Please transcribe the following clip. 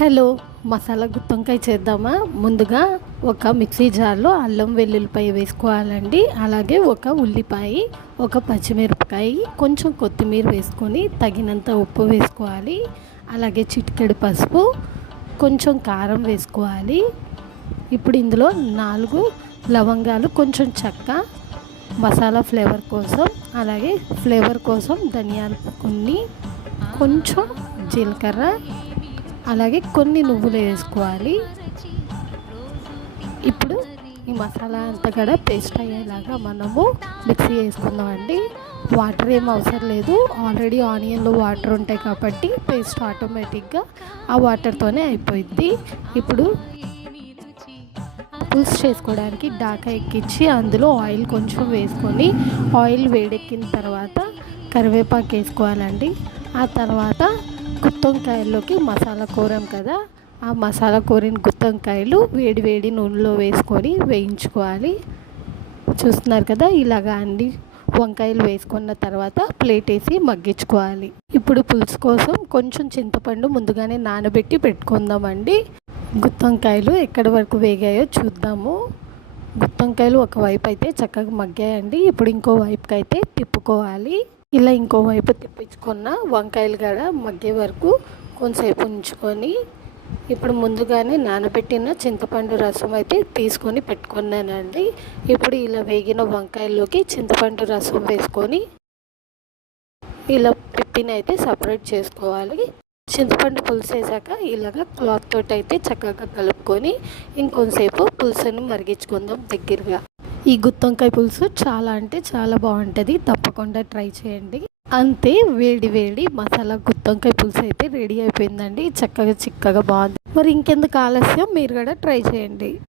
Hello, masala గుత్తొంకాయ చేద్దామా? ముందుగా ఒక మిక్సీ జార్లో అల్లం వెల్లుల్లిపాయ వేసుకోవాలండి. అలాగే ఒక ఉల్లిపాయ, ఒక పచ్చిమిరపకాయ, కొంచెం కొత్తిమీర వేసుకొని తగినంత ఉప్పు వేసుకోవాలి. అలాగే చిటికెడు పసుపు, కొంచెం కారం వేసుకోవాలి. ఇప్పుడు ఇందులో 4 లవంగాలు, కొంచెం చెక్క, మసాలా ఫ్లేవర్ కోసం, అలాగే ఫ్లేవర్ కోసం ధనియాలు కొన్ని, కొంచెం జీలకర్ర, అలాగే కొన్ని నువ్వులు వేసుకోవాలి. ఇప్పుడు ఈ మసాలా అంతా కూడా పేస్ట్ అయ్యేలాగా మనము మిక్సీ వేసుకుందామండి. వాటర్ ఏం అవసరం లేదు, ఆల్రెడీ ఆనియన్లో వాటర్ ఉంటాయి కాబట్టి పేస్ట్ ఆటోమేటిక్గా ఆ వాటర్తోనే అయిపోయింది. ఇప్పుడు పులుసు చేసుకోవడానికి డాకా ఎక్కించి అందులో ఆయిల్ కొంచెం వేసుకొని, ఆయిల్ వేడెక్కిన తర్వాత కరివేపాకు వేసుకోవాలండి. ఆ తర్వాత గుత్తొంకాయల్లోకి మసాలా కూరం కదా, ఆ మసాలా కూరిన గుత్తొంకాయలు వేడి వేడి నూనెలో వేసుకొని వేయించుకోవాలి. చూస్తున్నారు కదా, ఇలాగా అండి. వంకాయలు వేసుకున్న తర్వాత ప్లేట్ వేసి మగ్గించుకోవాలి. ఇప్పుడు పులుసు కోసం కొంచెం చింతపండు ముందుగానే నానబెట్టి పెట్టుకుందామండి. గుత్తొంకాయలు ఎక్కడి వరకు వేగాయో చూద్దాము. గుత్తొంకాయలు ఒకవైపు అయితే చక్కగా మగ్గాయండి. ఇప్పుడు ఇంకో వైపుకి అయితే తిప్పుకోవాలి. ఇలా ఇంకోవైపు తిప్పించుకున్న వంకాయలు కూడా మగ్గే వరకు కొంతసేపు ఉంచుకొని, ఇప్పుడు ముందుగానే నానబెట్టిన చింతపండు రసం అయితే తీసుకొని పెట్టుకున్నానండి. ఇప్పుడు ఇలా వేగిన వంకాయల్లోకి చింతపండు రసం వేసుకొని ఇలా పిప్పిని అయితే సపరేట్ చేసుకోవాలి. చింతపండు పులుసు వేసాక ఇలాగ క్లాత్ తోటి అయితే చక్కగా కలుపుకొని ఇంకొంతసేపు పులుసుని మరిగించుకుందాం దగ్గరగా. ఈ గుత్తొంకాయ పులుసు చాలా అంటే చాలా బాగుంటుంది, తప్పకుండా ట్రై చేయండి. అంతే, వేడి వేడి మసాలా గుత్తొంకాయ పులుసు అయితే రెడీ అయిపోయిందండి. చక్కగా చిక్కగా బాగుంది. మరి ఇంకెందుకు ఆలస్యం, మీరు కూడా ట్రై చేయండి.